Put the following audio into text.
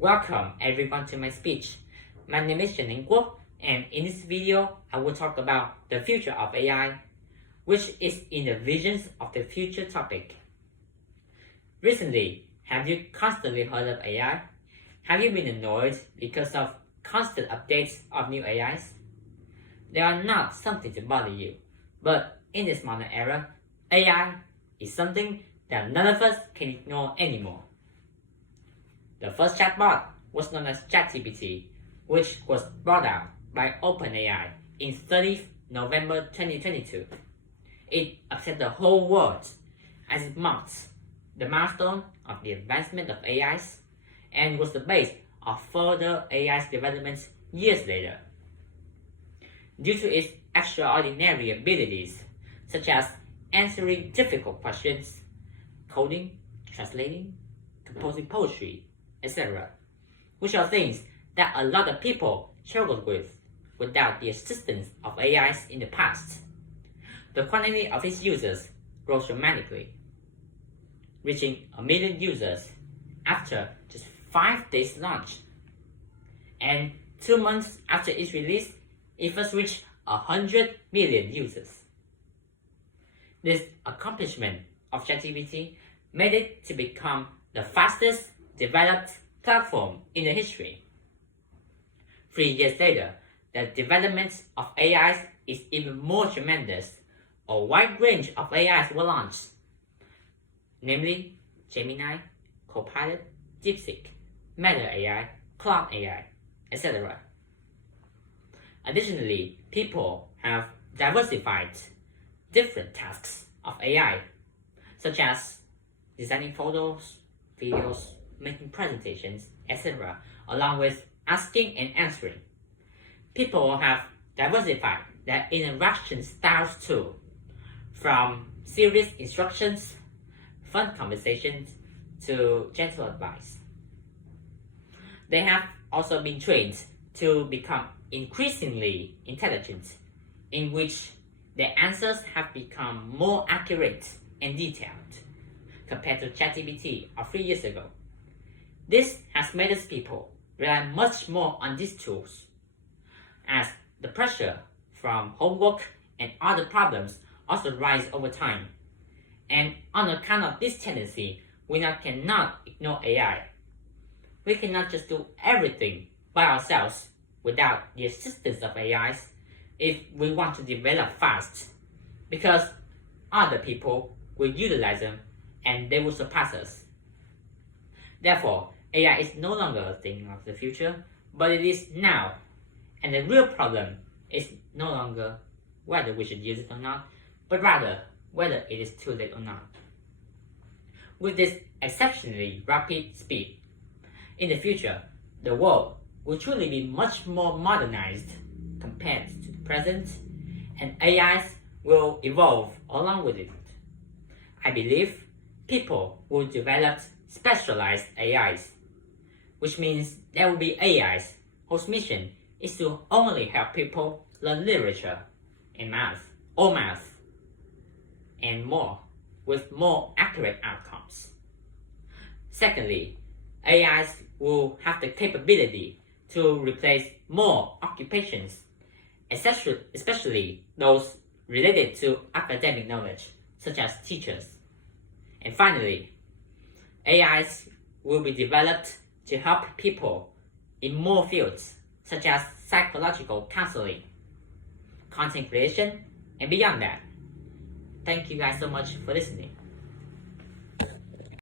Welcome everyone to my speech. My name is Trần Quốc, and in this video, I will talk about the future of AI, which is in the visions of the future topic. Recently, have you constantly heard of AI? Have you been annoyed because of constant updates of new AIs? They are not something to bother you, but in this modern era, AI is something that none of us can ignore anymore. The first chatbot was known as ChatGPT, which was brought out by OpenAI in 30th November 2022. It upset the whole world as it marked the milestone of the advancement of AIs and was the base of further AI's development years later. Due to its extraordinary abilities, such as answering difficult questions, coding, translating, composing poetry, etc., which are things that a lot of people struggled with without the assistance of AIs in the past. The quantity of its users grows dramatically, reaching 1 million users after just 5 days launch. And 2 months after its release, it first reached 100 million users. This accomplishment of ChatGPT made it to become the fastest developed platform in the history. 3 years later, the development of AIs is even more tremendous. A wide range of AIs were launched, namely Gemini, Copilot, DeepSeek, Meta AI, Cloud AI, etc. Additionally, people have diversified different tasks of AI, such as designing photos, videos, making presentations, etc., along with asking and answering. People have diversified their interaction styles too, from serious instructions, fun conversations, to gentle advice. They have also been trained to become increasingly intelligent, in which their answers have become more accurate and detailed compared to ChatGPT of 3 years ago. This has made us people rely much more on these tools, as the pressure from homework and other problems also rise over time. And on account of this tendency, we now cannot ignore AI. We cannot just do everything by ourselves without the assistance of AIs if we want to develop fast, because other people will utilize them and they will surpass us. Therefore, AI is no longer a thing of the future, but it is now. And the real problem is no longer whether we should use it or not, but rather whether it is too late or not. With this exceptionally rapid speed, in the future, the world will truly be much more modernized compared to the present, and AIs will evolve along with it. I believe people will develop specialized AIs, which means there will be AIs whose mission is to only help people learn literature and math, and more, with more accurate outcomes. Secondly, AIs will have the capability to replace more occupations, especially those related to academic knowledge, such as teachers. And finally, AIs will be developed to help people in more fields, such as psychological counseling, content creation, and beyond that. Thank you guys so much for listening.